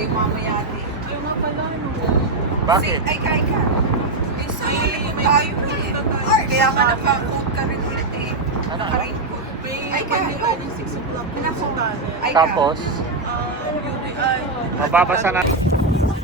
tayo mamaya din. Ay, nga pala, no. Bakit? Ay, ka. Eh, sa likod tayo eh. Kaya nga naka-coat ka rin ulit eh. Ano? Naka-raincoat. Ay, Kaya, tayo ng 6 o'clock. Pinako. Sa Ay, Tapos, UDI. mababasa na.